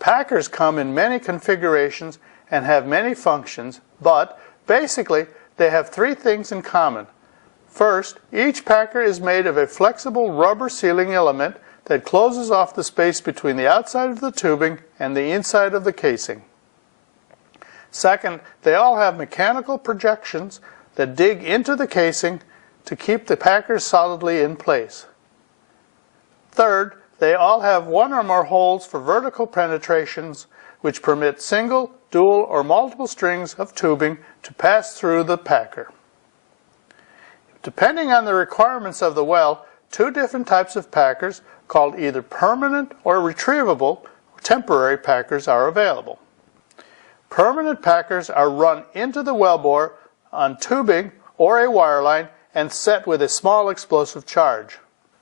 Packers come in many configurations and have many functions, but basically they have three things in common. First, each packer is made of a flexible rubber sealing element that closes off the space between the outside of the tubing and the inside of the casing. Second, they all have mechanical projections that dig into the casing to keep the packers solidly in place. Third, they all have one or more holes for vertical penetrations which permit single, dual, or multiple strings of tubing to pass through the packer. Depending on the requirements of the well, two different types of packers called either permanent or retrievable temporary packers are available. Permanent packers are run into the wellbore on tubing or a wireline and set with a small explosive charge.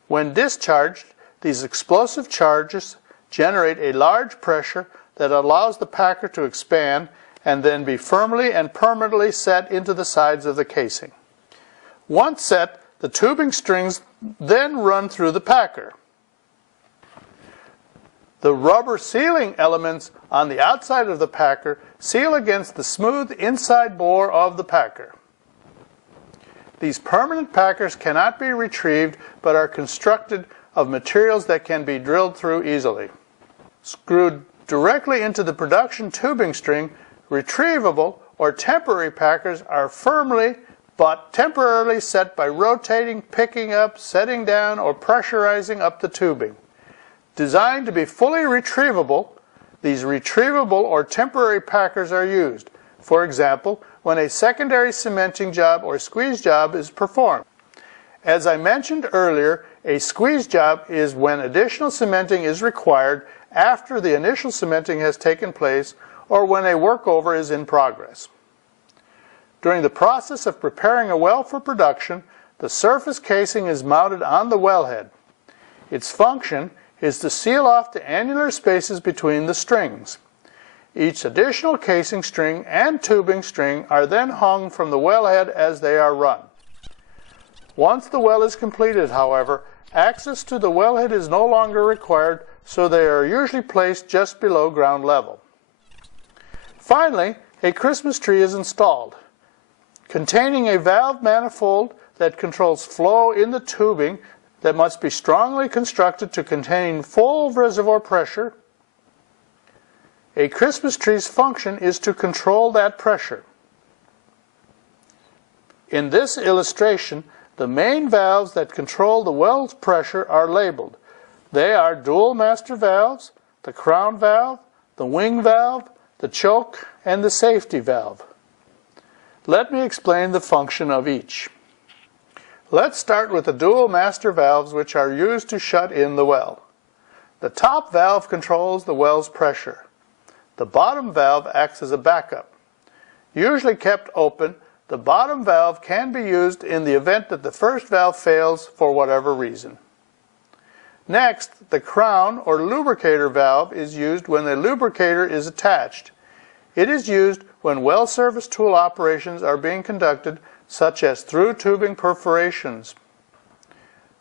When discharged, these explosive charges generate a large pressure that allows the packer to expand and then be firmly and permanently set into the sides of the casing. Once set, the tubing strings then run through the packer. The rubber sealing elements on the outside of the packer seal against the smooth inside bore of the packer. These permanent packers cannot be retrieved but are constructed of materials that can be drilled through easily. Screwed directly into the production tubing string, retrievable or temporary packers are firmly but temporarily set by rotating, picking up, setting down, or pressurizing up the tubing. Designed to be fully retrievable, these retrievable or temporary packers are used. For example, when a secondary cementing job or squeeze job is performed. As I mentioned earlier, a squeeze job is when additional cementing is required after the initial cementing has taken place or when a workover is in progress. During the process of preparing a well for production, the surface casing is mounted on the wellhead. Its function is to seal off the annular spaces between the strings. Each additional casing string and tubing string are then hung from the wellhead as they are run. Once the well is completed, however, access to the wellhead is no longer required, so they are usually placed just below ground level. Finally, a Christmas tree is installed. Containing a valve manifold that controls flow in the tubing that must be strongly constructed to contain full reservoir pressure. A Christmas tree's function is to control that pressure. In this illustration, the main valves that control the well's pressure are labeled. They are dual master valves, the crown valve, the wing valve, the choke, and the safety valve. Let me explain the function of each. Let's start with the dual master valves, which are used to shut in the well. The top valve controls the well's pressure. The bottom valve acts as a backup. Usually kept open, the bottom valve can be used in the event that the first valve fails for whatever reason. Next, the crown or lubricator valve is used when the lubricator is attached. It is used when well service tool operations are being conducted, such as through tubing perforations.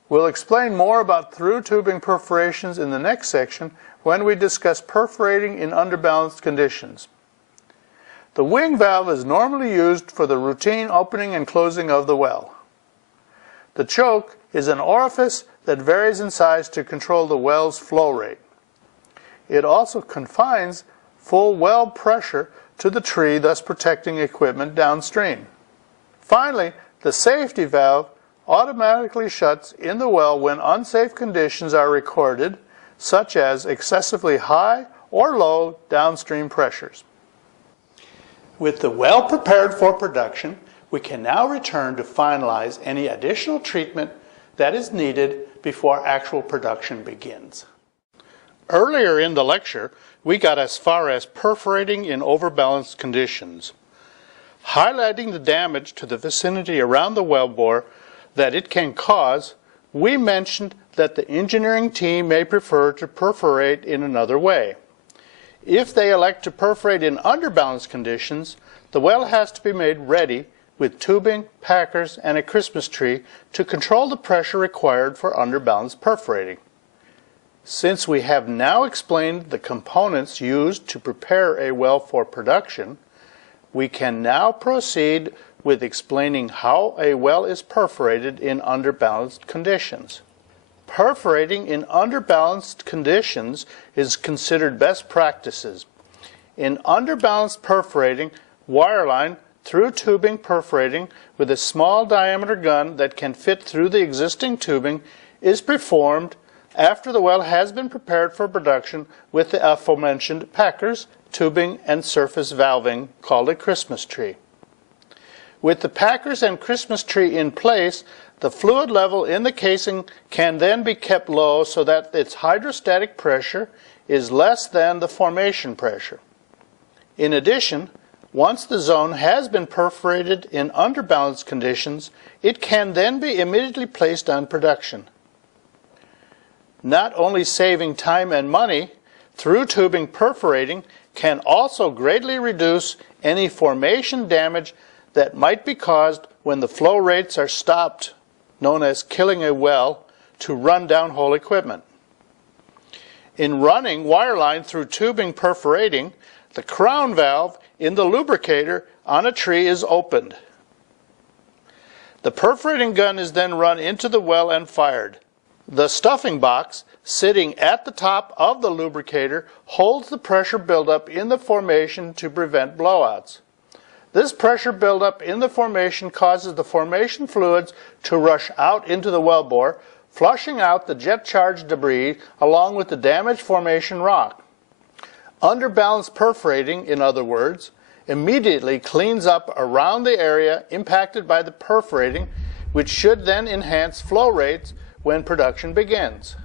We'll explain more about through tubing perforations in the next section when we discuss perforating in underbalanced conditions. The wing valve is normally used for the routine opening and closing of the well. The choke is an orifice that varies in size to control the well's flow rate. It also confines full well pressure to the tree, thus protecting equipment downstream. Finally, the safety valve automatically shuts in the well when unsafe conditions are recorded, such as excessively high or low downstream pressures. With the well prepared for production, we can now return to finalize any additional treatment that is needed before actual production begins. Earlier in the lecture, we got as far as perforating in overbalanced conditions. Highlighting the damage to the vicinity around the wellbore that it can cause, we mentioned that the engineering team may prefer to perforate in another way. If they elect to perforate in underbalance conditions, the well has to be made ready with tubing, packers, and a Christmas tree to control the pressure required for underbalance perforating. Since we have now explained the components used to prepare a well for production, we can now proceed with explaining how a well is perforated in underbalanced conditions. Perforating in underbalanced conditions is considered best practices. In underbalanced perforating, wireline through tubing perforating with a small diameter gun that can fit through the existing tubing is performed after the well has been prepared for production with the aforementioned packers, tubing, and surface valving called a Christmas tree. With the packers and Christmas tree in place, the fluid level in the casing can then be kept low so that its hydrostatic pressure is less than the formation pressure. In addition, once the zone has been perforated in underbalanced conditions, it can then be immediately placed on production. Not only saving time and money, through tubing perforating can also greatly reduce any formation damage that might be caused when the flow rates are stopped, known as killing a well, to run downhole equipment. In running wireline through tubing perforating, the crown valve in the lubricator on a tree is opened. The perforating gun is then run into the well and fired. The stuffing box sitting at the top of the lubricator holds the pressure buildup in the formation to prevent blowouts. This pressure buildup in the formation causes the formation fluids to rush out into the wellbore, flushing out the jet-charged debris along with the damaged formation rock. Underbalanced perforating, in other words, immediately cleans up around the area impacted by the perforating, which should then enhance flow rates when production begins.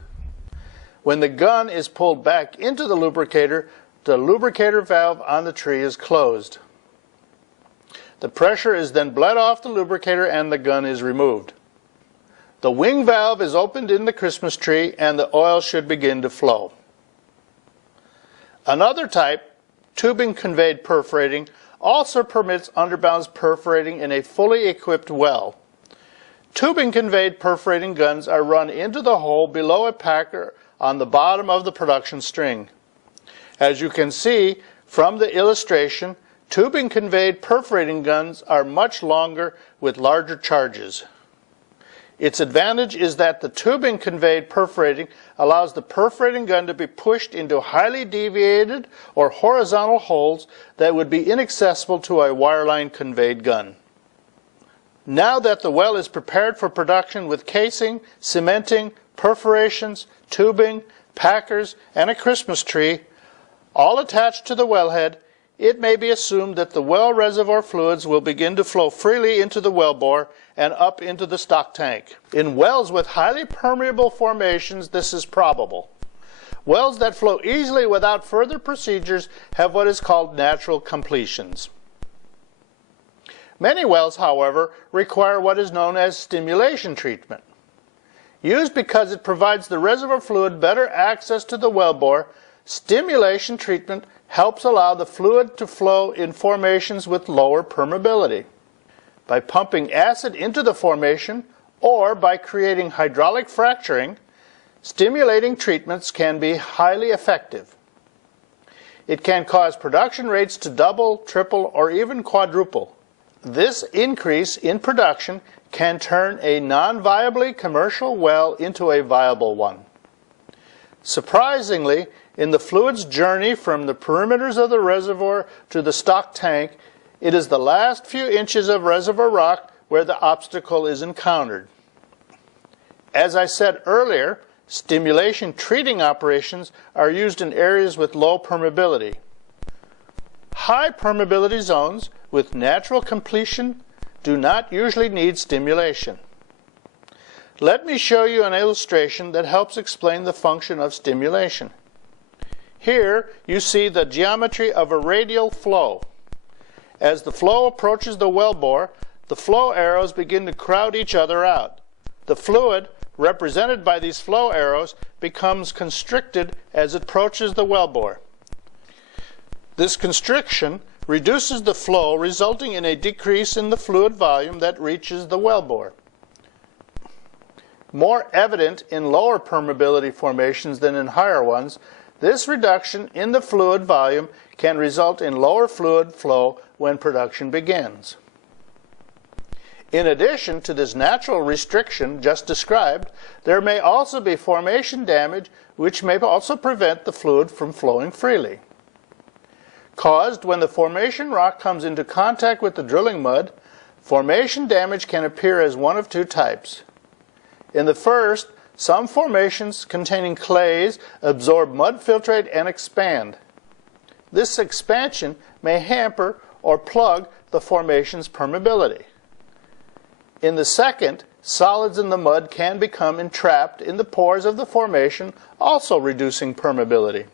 When the gun is pulled back into the lubricator valve on the tree is closed. The pressure is then bled off the lubricator and the gun is removed. The wing valve is opened in the Christmas tree and the oil should begin to flow. Another type, tubing conveyed perforating, also permits underbalance perforating in a fully equipped well. Tubing conveyed perforating guns are run into the hole below a packer on the bottom of the production string. As you can see from the illustration, tubing conveyed perforating guns are much longer with larger charges. Its advantage is that the tubing conveyed perforating allows the perforating gun to be pushed into highly deviated or horizontal holes that would be inaccessible to a wireline conveyed gun. Now that the well is prepared for production with casing, cementing, perforations, tubing, packers, and a Christmas tree, all attached to the wellhead, it may be assumed that the well reservoir fluids will begin to flow freely into the wellbore and up into the stock tank. In wells with highly permeable formations, this is probable. Wells that flow easily without further procedures have what is called natural completions. Many wells, however, require what is known as stimulation treatment. Used because it provides the reservoir fluid better access to the wellbore, stimulation treatment helps allow the fluid to flow in formations with lower permeability. By pumping acid into the formation or by creating hydraulic fracturing, stimulating treatments can be highly effective. It can cause production rates to double, triple, or even quadruple. This increase in production can turn a non-viably commercial well into a viable one. Surprisingly, in the fluid's journey from the perimeters of the reservoir to the stock tank, it is the last few inches of reservoir rock where the obstacle is encountered. As I said earlier, stimulation treating operations are used in areas with low permeability. High permeability zones with natural completion do not usually need stimulation. Let me show you an illustration that helps explain the function of stimulation. Here you see the geometry of a radial flow. As the flow approaches the wellbore, the flow arrows begin to crowd each other out. The fluid, represented by these flow arrows, becomes constricted as it approaches the wellbore. This constriction reduces the flow, resulting in a decrease in the fluid volume that reaches the wellbore. More evident in lower permeability formations than in higher ones, this reduction in the fluid volume can result in lower fluid flow when production begins. In addition to this natural restriction just described, there may also be formation damage, which may also prevent the fluid from flowing freely. Caused when the formation rock comes into contact with the drilling mud, formation damage can appear as one of two types. In the first, some formations containing clays absorb mud filtrate and expand. This expansion may hamper or plug the formation's permeability. In the second, solids in the mud can become entrapped in the pores of the formation, also reducing permeability.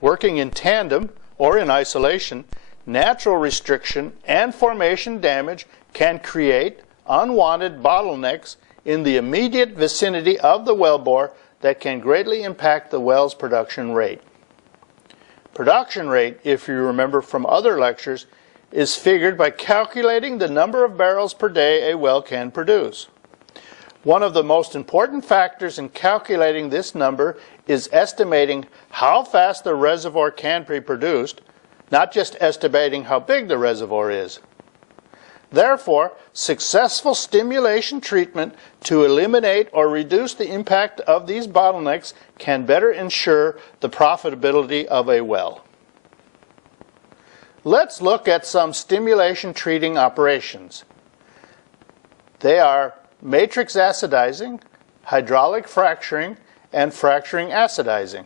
Working in tandem or in isolation, natural restriction and formation damage can create unwanted bottlenecks in the immediate vicinity of the wellbore that can greatly impact the well's production rate. Production rate, if you remember from other lectures, is figured by calculating the number of barrels per day a well can produce. One of the most important factors in calculating this number is estimating how fast the reservoir can be produced, not just estimating how big the reservoir is. Therefore, successful stimulation treatment to eliminate or reduce the impact of these bottlenecks can better ensure the profitability of a well. Let's look at some stimulation treating operations. They are matrix acidizing, hydraulic fracturing, and fracturing acidizing.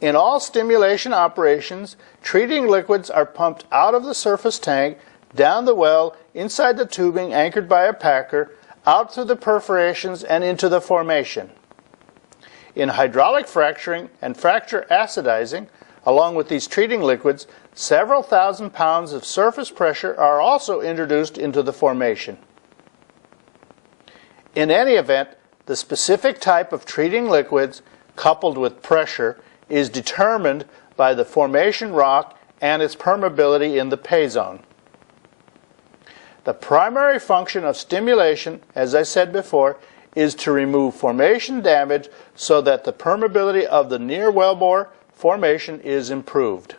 In all stimulation operations, treating liquids are pumped out of the surface tank, down the well, inside the tubing anchored by a packer, out through the perforations and into the formation. In hydraulic fracturing and fracture acidizing, along with these treating liquids, several thousand pounds of surface pressure are also introduced into the formation. In any event, the specific type of treating liquids coupled with pressure is determined by the formation rock and its permeability in the pay zone. The primary function of stimulation, as I said before, is to remove formation damage so that the permeability of the near wellbore formation is improved.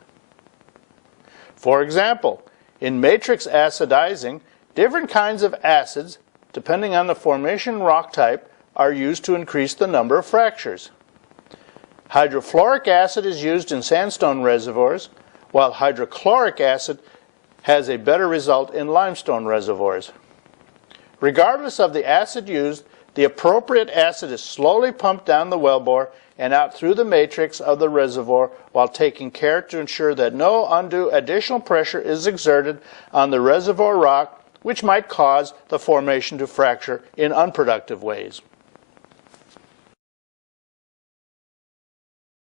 For example, in matrix acidizing, different kinds of acids, depending on the formation rock type, are used to increase the number of fractures. Hydrofluoric acid is used in sandstone reservoirs, while hydrochloric acid has a better result in limestone reservoirs. Regardless of the acid used, the appropriate acid is slowly pumped down the wellbore and out through the matrix of the reservoir while taking care to ensure that no undue additional pressure is exerted on the reservoir rock, which might cause the formation to fracture in unproductive ways.